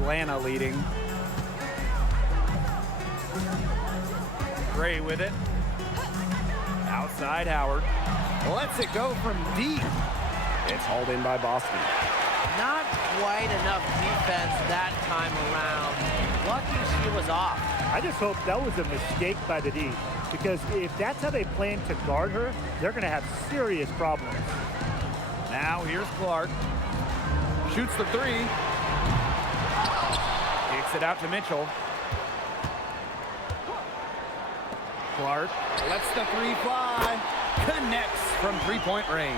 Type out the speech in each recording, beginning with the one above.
Atlanta leading. Gray with it. Outside Howard. Lets it go from deep. It's hauled in by Boston. Not quite enough defense that time around. Lucky she was off. I just hope that was a mistake by the D, because if that's how they plan to guard her, they're going to have serious problems. Now here's Clark. Shoots the three. Kicks it out to Mitchell. Clark lets the three fly. Connects from three-point range.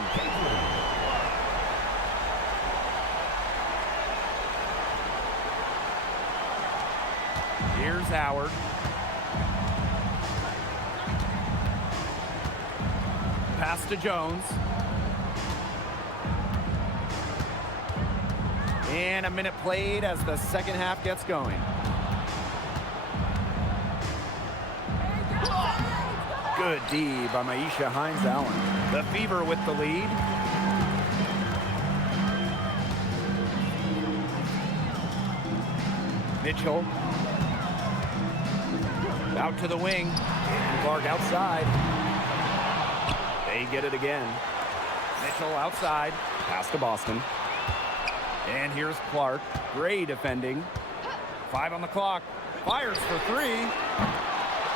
Here's Howard. Pass to Jones. And a minute played as the second half gets going. Good D by Maisha Hines-Allen. The Fever with the lead. Mitchell. Out to the wing. Clark outside. They get it again. Mitchell outside. Pass to Boston. And here's Clark. Gray defending. 5 on the clock. Fires for 3.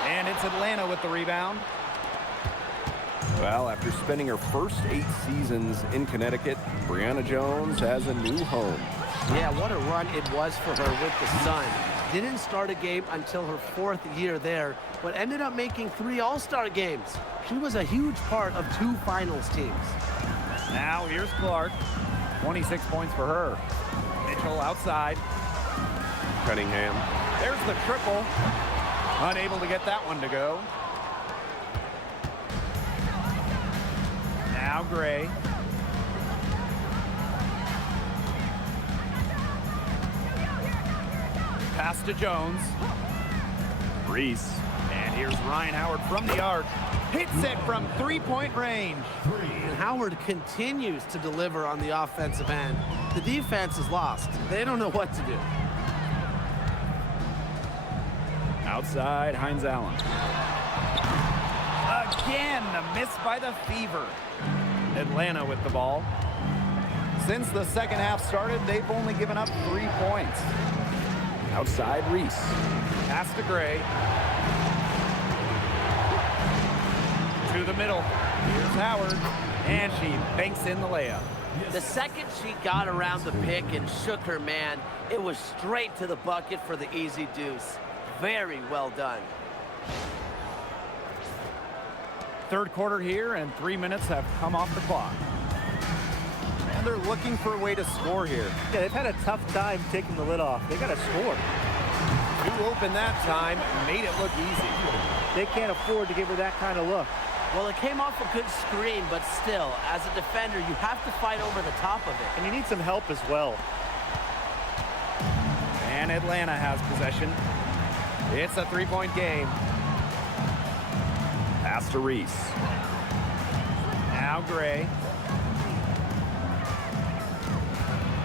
And it's Atlanta with the rebound. Well, after spending her first 8 seasons in Connecticut, Brianna Jones has a new home. Yeah, what a run it was for her with the Sun. Didn't start a game until her 4th year there, but ended up making 3 All-Star games. She was a huge part of 2 finals teams. Now here's Clark. 26 points for her. Mitchell outside. Cunningham. There's the triple. Unable to get that one to go. Now Gray. Pass to Jones. Reese. And here's Ryan Howard from the arc. Hits it from three-point range. And Howard continues to deliver on the offensive end. The defense is lost. They don't know what to do. Outside, Hines-Allen. Again, a miss by the Fever. Atlanta with the ball. Since the second half started, they've only given up 3 points. Outside, Reese. Pass to Gray. To the middle. Here's Howard. And she banks in the layup. The second she got around the pick and shook her man, it was straight to the bucket for the easy deuce. Very well done. Third quarter here, and 3 minutes have come off the clock. And they're looking for a way to score here. Yeah, they've had a tough time taking the lid off. They got to score. Who opened that time made it look easy. They can't afford to give her that kind of look. Well, it came off a good screen, but still, as a defender, you have to fight over the top of it. And you need some help as well. And Atlanta has possession. It's a three-point game. Pass to Reese. Now Gray.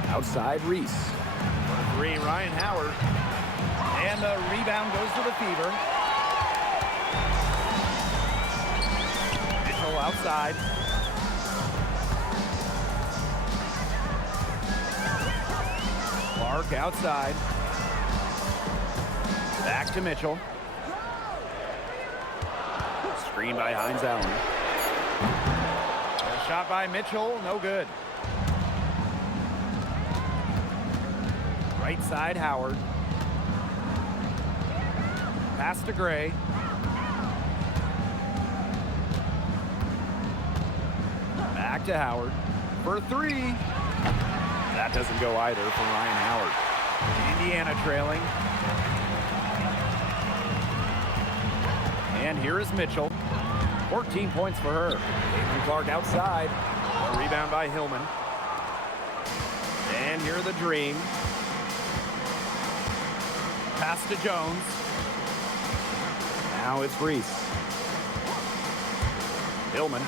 Outside Reese. For 3, Ryan Howard. And the rebound goes to the Fever. Mitchell outside. Clark outside. Back to Mitchell. Screen by Hines-Allen. A shot by Mitchell, no good. Right side, Howard. Pass to Gray. Back to Howard for 3. That doesn't go either for Ryan Howard. Indiana trailing. And here is Mitchell. 14 points for her. Caitlin Clark outside. A rebound by Hillman. And here are the Dream. Pass to Jones. Now it's Reese. Hillman.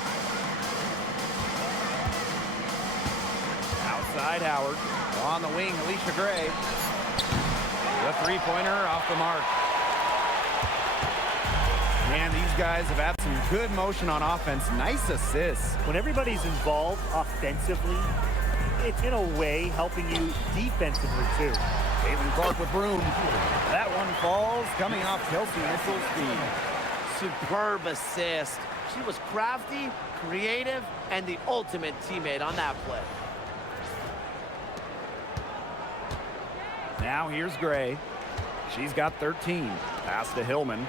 Outside Howard. On the wing, Alicia Gray. The three-pointer off the mark. And these guys have had some good motion on offense. Nice assists. When everybody's involved offensively, it's in a way helping you defensively too. Caitlin Clark with room. That one falls, coming off Kelsey Mitchell's feet. Superb assist. She was crafty, creative, and the ultimate teammate on that play. Now here's Gray. She's got 13. Pass to Hillman.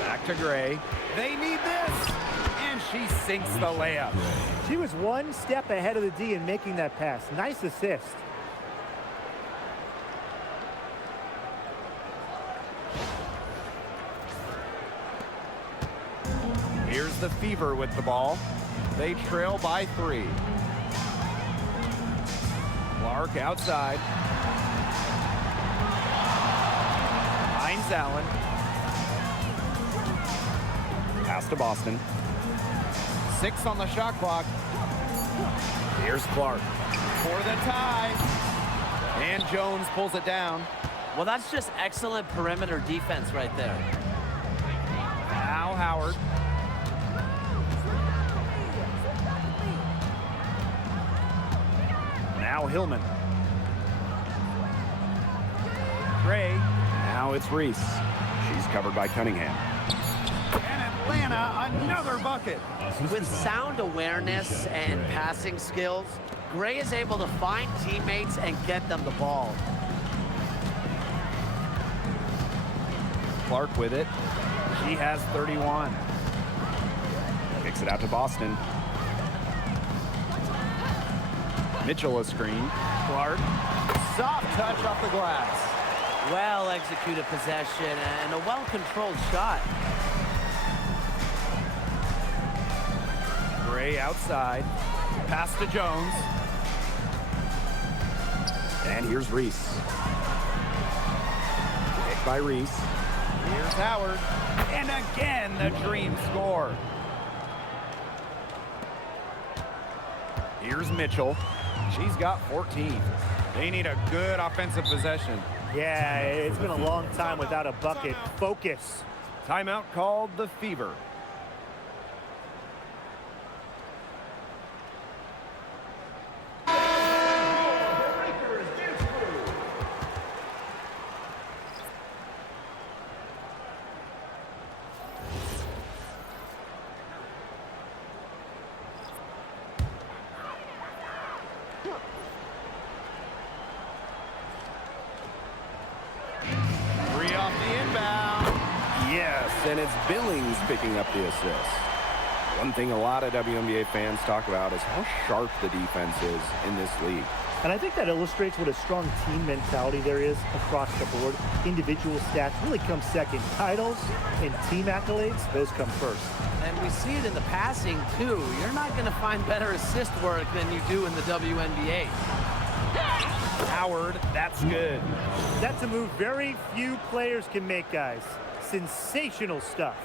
Back to Gray. They need this. And she sinks the layup. She was one step ahead of the D in making that pass. Nice assist. Here's the Fever with the ball. They trail by 3. Clark outside. Finds Allen. Pass to Boston. 6 on the shot clock. Here's Clark for the tie. And Jones pulls it down. Well, that's just excellent perimeter defense right there. Now Howard. Now Hillman. Gray. Now it's Reese. She's covered by Cunningham. And Atlanta, another bucket. With sound awareness and passing skills, Gray is able to find teammates and get them the ball. Clark with it. She has 31. Kicks it out to Boston. Mitchell a screen. Clark. Soft touch off the glass. Well executed possession and a well-controlled shot. Gray outside. Pass to Jones. And here's Reese. Picked by Reese. Here's Howard. And again, the Dream score. Here's Mitchell. She's got 14. They need a good offensive possession. Yeah, it's been a long time without a bucket. Focus. Timeout called the Fever. And it's Billings picking up the assist. One thing a lot of WNBA fans talk about is how sharp the defense is in this league. And I think that illustrates what a strong team mentality there is across the board. Individual stats really come second. Titles and team accolades, those come first. And we see it in the passing, too. You're not going to find better assist work than you do in the WNBA. Howard, that's good. That's a move very few players can make, guys. Sensational stuff.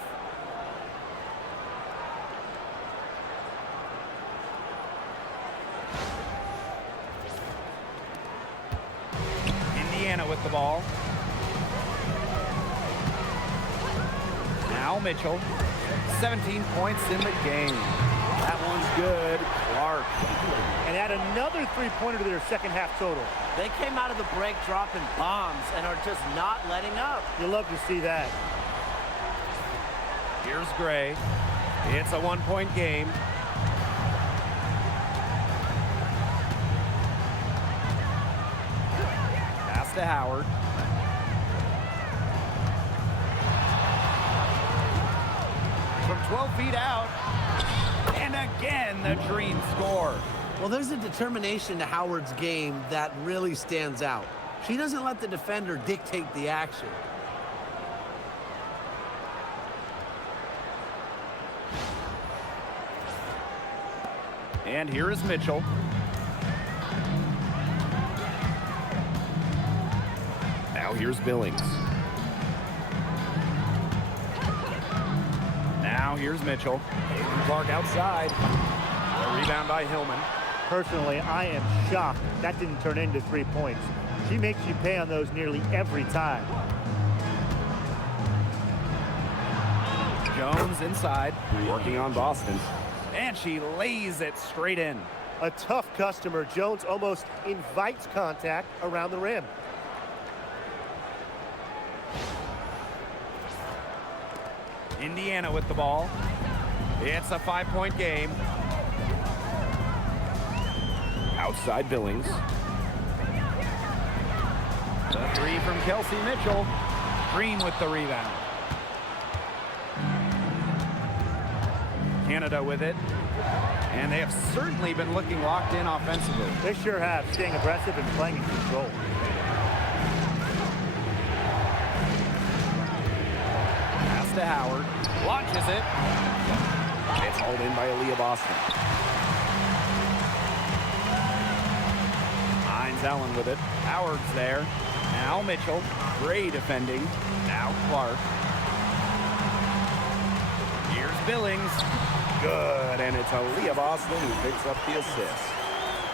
Indiana with the ball. Now Mitchell. 17 points in the game. That one's good. Clark. And add another three-pointer to their second half total. They came out of the break dropping bombs and are just not letting up. You'll love to see that. Here's Gray. It's a one-point game. Pass to Howard. From 12 feet out. And again, the Dream score. Well, there's a determination to Howard's game that really stands out. She doesn't let the defender dictate the action. And here is Mitchell. Now here's Billings. Now here's Mitchell. Clark outside. The Rebound by Hillman. Personally, I am shocked that didn't turn into 3 points. She makes you pay on those nearly every time. Jones inside, working on Boston. And she lays it straight in. A tough customer. Jones almost invites contact around the rim. Indiana with the ball. It's a 5-point game. Outside Billings. The three from Kelsey Mitchell. Green with the rebound. Canada with it. And they have certainly been looking locked in offensively. They sure have, staying aggressive and playing in control. Pass to Howard. Launches it. It's hauled in by Aliyah Boston. Hines Allen with it. Howard's there. Now Mitchell. Gray defending. Now Clark. Here's Billings. Good, and it's Aliyah Boston who picks up the assist.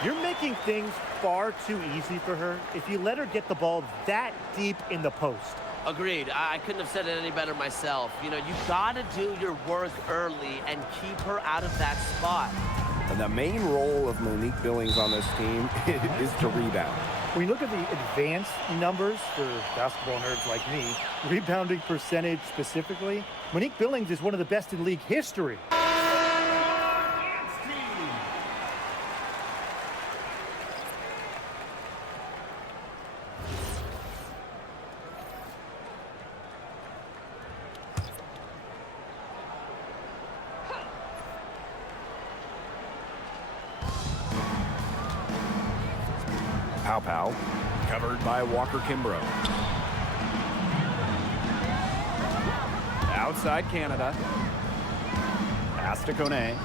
You're making things far too easy for her if you let her get the ball that deep in the post. Agreed. I couldn't have said it any better myself. You know, you got to do your work early and keep her out of that spot. And the main role of Monique Billings on this team is to rebound. When you look at the advanced numbers for basketball nerds like me, rebounding percentage specifically, Monique Billings is one of the best in league history. Pow. Covered by Walker Kimbrough. Outside Canada. Pass to Kone.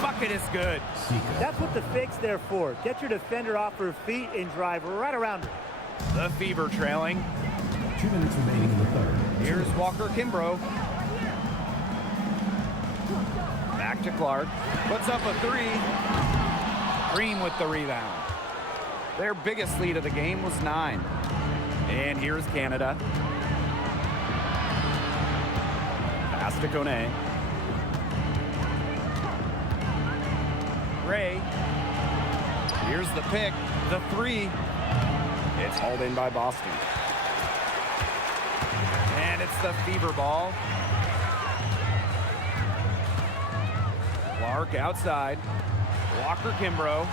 Bucket is good. That's what the fake's there for. Get your defender off her feet and drive right around her. The Fever trailing. 2 minutes remaining in the third. Here's Walker Kimbrough. Back to Clark. Puts up a three. Green with the rebound. Their biggest lead of the game was 9. And here's Canada. Pass to Kone. Gray. Here's the pick. The three. It's hauled in by Boston. And it's the Fever ball. Clark outside. Walker Kimbrough.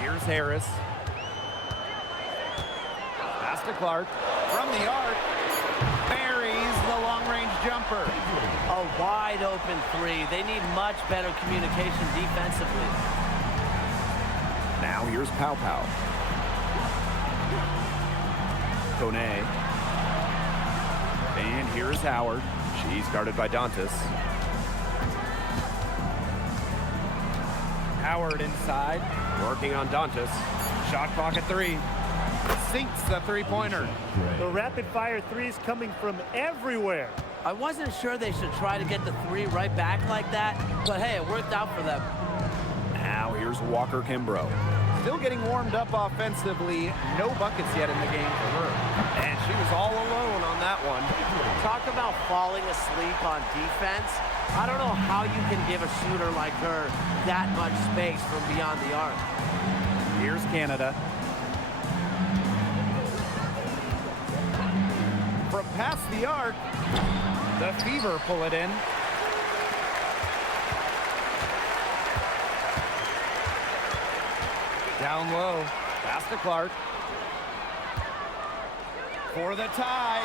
Here's Harris. Pass to Clark. From the arc. Buries the long-range jumper. A wide open three. They need much better communication defensively. Now here's Pow. Kone. And here's Howard. She's guarded by Dantas. Howard inside, working on Dantas. Shot clock at 3. Sinks the three-pointer. The rapid-fire threes coming from everywhere. I wasn't sure they should try to get the three right back like that, but hey, it worked out for them. Now here's Walker Kimbrough. Still getting warmed up offensively. No buckets yet in the game for her. And she was all alone on that one. Talk about falling asleep on defense. I don't know how you can give a shooter like her that much space from beyond the arc. Here's Canada. From past the arc, the Fever pull it in. Down low, pass to Clark. For the tie.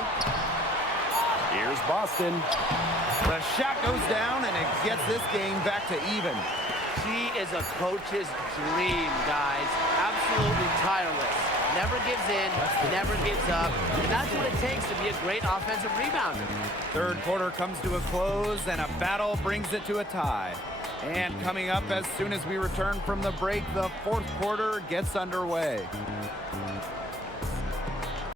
Here's Boston. The shot goes down, and it gets this game back to even. She is a coach's dream, guys. Absolutely tireless. Never gives in, never gives up. And that's what it takes to be a great offensive rebounder. Third quarter comes to a close, and a battle brings it to a tie. And coming up as soon as we return from the break, the fourth quarter gets underway.